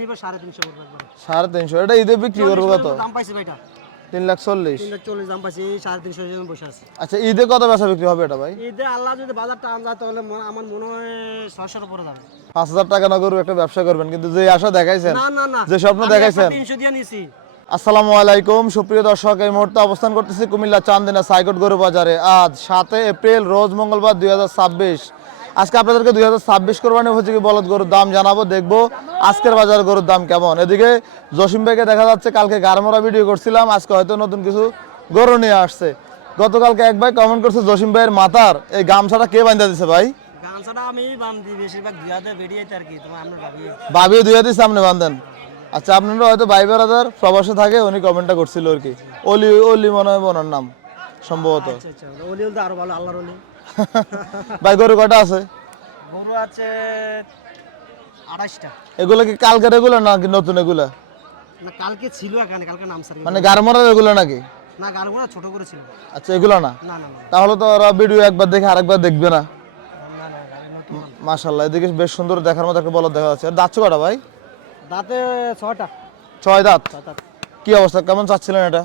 350 এটা ঈদে বিক্রি করবো কত? দাম পাইছি ভাই এটা 340 দাম পাইছি 350 এর বসে আছে। আচ্ছা ঈদে কত বেচা বিক্রি হবে এটা ভাই? ঈদে আল্লাহ যদি বাজার টান যায় তাহলে আমার মনে হয় 600 এর উপরে যাবে। 5000 টাকা না গরু একটা ব্যবসা করবেন, কিন্তু যে আশা দেখাইছেন, না যে স্বপ্ন দেখাইছেন। 300 দিয়ে নিছি। আসসালামু আলাইকুম সুপ্রিয় দর্শক, এই মুহূর্তে অবস্থান করতেছি কুমিল্লা চান্দিনা সাইকট গরু বাজারে। আজ 7 এপ্রিল রোজ মঙ্গলবার 2026। আজকে আপনাদেরকে 2026 কোরবানি উপযোগী বলদ গরুর দাম জানাবো, দেখবো আজকের বাজার গরুর দাম কেমন। এদিকে জসিম ভাইকে দেখা যাচ্ছে কালকে গারমরা ভিডিও করছিলাম, আজকে হয়তো নতুন কিছু গরু নিয়ে আসছে। গতকালকে এক ভাই কমেন্ট করছে জসিম ভাইয়ের মাথার এই গামছাটা কে বাঁধা দিছে ভাই? গামছাটা আমি বান্ধি, বেশিরভাগ দুয়াতে বেরিয়েতে আর কি, তোমার আমরা ভাবিও দুয়া দিছে সামনে বাঁধেন। আচ্ছা আপনারা হয়তো ভাই বেড়াদার প্রবাসে থাকে, উনি কমেন্টটা করছিল আর কি। অলি অলি মনে হয় বোনার নাম সম্ভবত। আচ্ছা অলি হল তো আরো ভালো, আল্লাহর অলি। ভাই গরু কয়টা আছে? গরু আছে 28টা। এগুলো কি কালকের এগুলো নাকি নতুন এগুলা? না কালকে ছিল, এখানে কালকে নাম স্যার মানে গারমরার এগুলো নাকি? না গালগুলো ছোট করে ছিল। আচ্ছা এগুলো না? না না না তাহলে তো ওরা ভিডিও একবার দেখে আরেকবার দেখবে না। না না নতুন। মাশাআল্লাহ, এদিকে বেশ সুন্দর দেখার মতো একটা বলদ দেখা যাচ্ছে। আর দাঁত কয়টা ভাই? দাঁতে 6টা। 6 দাঁত। 6 দাঁত। কি অবস্থা, কেমন চাচ্ছিলেন এটা?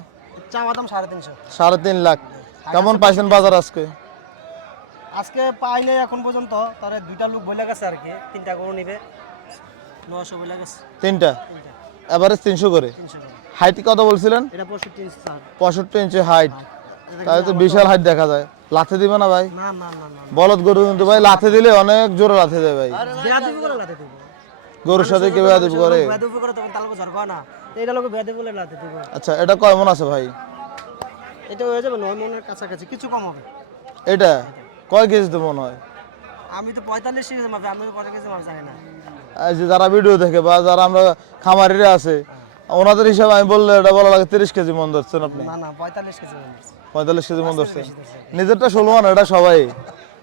চাওয়া দাম 350। 3.5 লাখ। কেমন পাইছেন বাজার আজকে? আজকে পাই নাই এখন পর্যন্ত, তারে দুইটা লোক বলে গেছে আর কি, 3টা গরু নিবে 900 বলে গেছে। 3টা এভারেজ 300 করে। 300 করে। হাইট কত বলছিলেন? এটা 65 ইঞ্চি স্যার। 65 ইঞ্চি হাইট। তাহলে তো বিশাল হাইট দেখা যায়। লাথি দিবে না ভাই? না না না না বলদ গরু কিন্তু ভাই লাথি দিলে অনেক জোরে লাথি দেয় ভাই। বেয়াদবি করে লাতে দিব। গরুর সাথে কি বেয়াদবি করে? বেয়াদবি করে তখন তালকে ঝরকা না, এইটা লোক বেয়াদবি বলে লাতে দিব। আচ্ছা এটা কয় মন আছে ভাই? এটা হয়ে যাবে 9 মনের কাছাকাছি, কিছু কম হবে। এটা কয় কেজি তো মনে হয়? আমি তো 45 কেজি মাপে, আমি তো 50 কেজি মাপে জানি না। এই যে যারা ভিডিও দেখে বা যারা আমরা খামারিরা আছে, ওনাদের হিসাবে আমি বললে এটা বলা লাগে 30 কেজি মন ধরছেন আপনি। না না 45 কেজি মন। 45 কেজি মন ধরছেন। নিজেরটা 16 আনা, এটা সবাই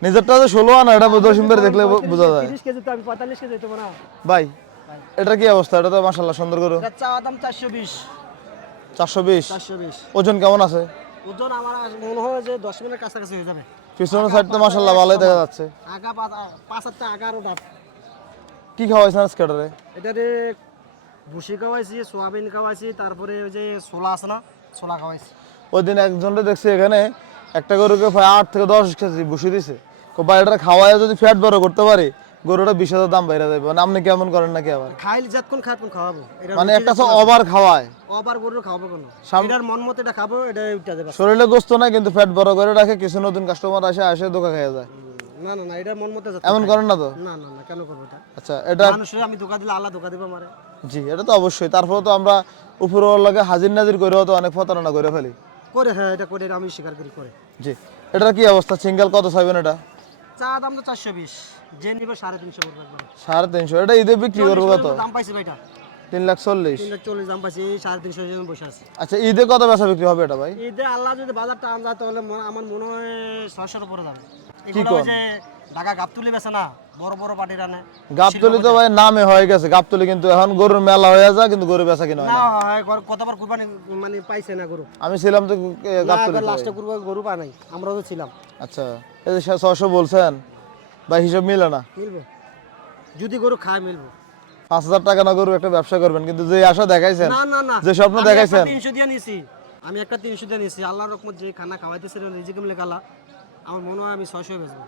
নিজেরটা যে 16 আনা, এটা দশম বের দেখলে বোঝা যায়। 30 কেজি তো আমি 45 কেজি তো না ভাই। এটা কি অবস্থা? এটা তো মাশাআল্লাহ সুন্দর গরু। এটা চাওয়া দাম 420। 420। ওজন কেমন আছে? ওজন আমার মনে হয় যে 10 মিনিটের কাছাকাছি হয়ে যাবে। পিছনের সাইড তো মাশাআল্লাহ ভালোই দেখা যাচ্ছে। আগা 5-7টা আগারও দাঁত। কি খাওয়াইছেন আজকে এটারে? এটারে ভুসি খাওয়াইছি, সোয়াবিন খাওয়াইছি, তারপরে ওই যে ছোলা আছে না, ছোলা খাওয়াইছি। ওই দিন একজনকে দেখছি এখানে একটা গরুকে প্রায় 8 থেকে 10 কেজি বসে দিছে। ভাই এটা খাওয়ায় যদি ফ্যাট বড় করতে পারে, গরুটা 20,000 দাম বাইরে যাবে। মানে আপনি কেমন করেন নাকি আবার? খাইলে যতক্ষণ খাতক্ষণ খাওয়াবো। মানে একটা তো ওভার খাওয়ায়। ওভার গরু খাওয়াবো কেন? এটার মন মতো এটা খাবো, এটা উঠা যাবে। শরীরে গোস্ত নাই কিন্তু ফ্যাট বড় করে রাখে, কিছু নতুন কাস্টমার আসে ধোকা খেয়ে যায়। না না না এটার মন মতো যাচ্ছে। এমন করেন না তো? না না না কেন করবো এটা? আচ্ছা এটা মানুষের আমি ধোকা দিলে আল্লাহ ধোকা দিবে আমারে। জি এটা তো অবশ্যই। তারপরে তো আমরা উপরওয়ালাকে হাজির নাজির করেও তো অনেক প্রতারণা করে ফেলি। করে হ্যাঁ, এটা করে, এটা আমি স্বীকার করি করে। জি এটার কি অবস্থা? সিঙ্গেল কত চাইবেন এটা? চা দাম তো 420, যে নিবে 350 করবে একবার। 350 এটা ঈদে বিক্রি করবো কত? দাম পাইছি ভাইটা 340। 340 দাম পাইছি, 350 এর বসে আছে। আচ্ছা ঈদে কত বেচা বিক্রি হবে এটা ভাই? ঈদে আল্লাহ যদি বাজার টান যায় তাহলে আমার মনে হয় 600 এর উপরে যাবে। কি এগুলো ওই কোন? যে ঢাকা গাবতুলি বেছে না, বড় বড় পাটির আনে। গাবতলি তো ভাই নামে হয়ে গেছে গাবতলি, কিন্তু এখন গরুর মেলা হয়ে যায় কিন্তু গরু বেচা কিনা হয় না না। হয় কতবার কুরবানি মানে পাইছে না গরু। আমি ছিলাম তো গাবতলি। লাস্টে গরু পাই নাই, আমরাও তো ছিলাম। আচ্ছা এই যে 600 বলছেন ভাই, হিসাব মিলে না। মিলবে যদি গরু খায় মিলবে। 5,000 টাকা না গরু একটা ব্যবসা করবেন, কিন্তু যে আশা দেখাইছেন, না না না যে স্বপ্ন দেখাইছেন। 300 দিয়ে নিছি, আমি একটা 300 দিয়ে নিছি। আল্লাহর রহমত যে খানা খাওয়াইতেছে রিজিক মিলে কালা, আমার মনে হয় আমি 600 বেচবো।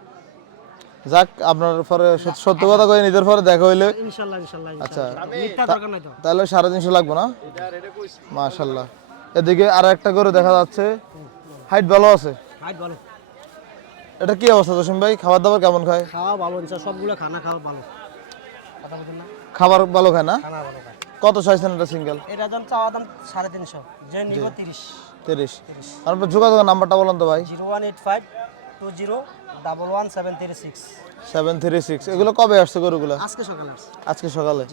যাক আপনার পরে সত্য কথা কই, নিজের পরে দেখা হইলে ইনশাআল্লাহ ইনশাআল্লাহ। আচ্ছা মিথ্যা দরকার নাই তো। তাহলে 350 লাগবে না? মাশাআল্লাহ। এদিকে আর একটা গরু দেখা যাচ্ছে, হাইট ভালো আছে। হাইট ভালো। এটা কি অবস্থা জসিম ভাই? খাবার দাবার কেমন খায়? খাওয়া ভালো ইনশাআল্লাহ, সবগুলো খানা খাওয়া ভালো। কথা বলেন না, খাবার ভালো খায় না? খানা ভালো খায়। কত চাইছেন এটা সিঙ্গেল? এটা দাম চাওয়া দাম 350, যে নিব 30। 30। আর আপনার যোগাযোগের নাম্বারটা বলেন তো ভাই। 0185 20 11 736। 736। এগুলো কবে আসছে গরুগুলো? আজকে সকালে আসছে। আজকে সকালে।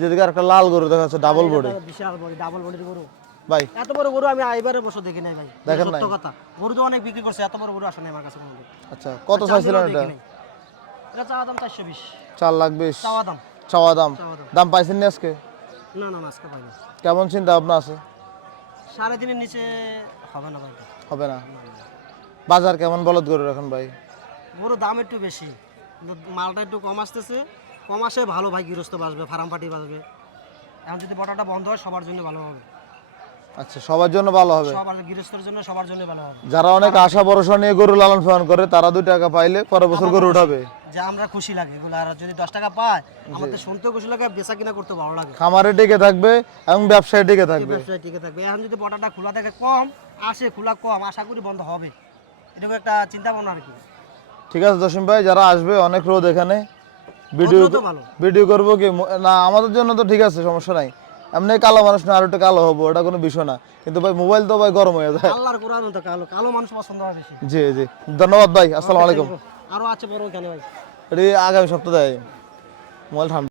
যেদিকে আর একটা লাল গরু দেখা যাচ্ছে ডাবল বডি। বিশাল বডি, ডাবল বডির গরু ভাই এত বড় গরু আমি আইবারে বছর দেখি নাই ভাই। দেখেন নাই? সত্য কথা, গরু তো অনেক বিক্রি করছে, এত বড় গরু আসে নাই আমার কাছে কোনোদিন। আচ্ছা কত চাইছিলেন এটা? এটা চাওয়া দাম 420। 4,20,000 চাওয়া দাম। চাওয়া দাম। চাওয়া দাম। দাম পাইছেন না আজকে? না না আজকে পাইনি। কেমন চিন্তা ভাবনা আছে? 3.5 এর নিচে হবে না ভাই। হবে না? বাজার কেমন বলদ গরুর এখন ভাই? গরু দাম একটু বেশি, কিন্তু মালটা একটু কম আসতেছে। কম আসে ভালো ভাই, গৃহস্থ বাঁচবে, ফার্ম পার্টি বাঁচবে। এখন যদি বটাটা বন্ধ হয় সবার জন্য ভালো হবে, আচ্ছা, সবার জন্য ভালো হবে। সবার গৃহস্থের জন্য সবার জন্য ভালো হবে। যারা অনেক আশা ভরসা নিয়ে গরু লালন পালন করে তারা 2 টাকা পাইলে পরের বছর গরু উঠাবে। যে আমরা খুশি লাগে এগুলো, আর যদি 10 টাকা পায় আমাদের শুনতেও খুশি লাগে, বেচা কিনা করতে ভালো লাগে, খামারে টিকে থাকবে এবং ব্যবসায় টিকে থাকবে। ব্যবসায় টিকে থাকবে। এখন যদি বটাটা খোলা থাকে কম আসে, খোলা কম, আশা করি বন্ধ হবে, এরকম একটা চিন্তা ভাবনা আর কি। ঠিক আছে জসিম ভাই, যারা আসবে অনেক রোদ এখানে, ভিডিও রোদও তো ভালো। ভিডিও করবো কি না, আমাদের জন্য তো ঠিক আছে, সমস্যা নাই। এমনি কালো মানুষ না আর একটু কালো হবো, ওটা কোনো বিষয় না, কিন্তু ভাই মোবাইল তো ভাই গরম হয়ে যায়। আল্লাহর কোরআন তো কালো, কালো মানুষ পছন্দ হয় বেশি। জি জি, ধন্যবাদ ভাই, আসসালামু আলাইকুম। আরো আছে বড় এখানে ভাই। এটি আগামী সপ্তাহে মোবাইল ঠান্ডা।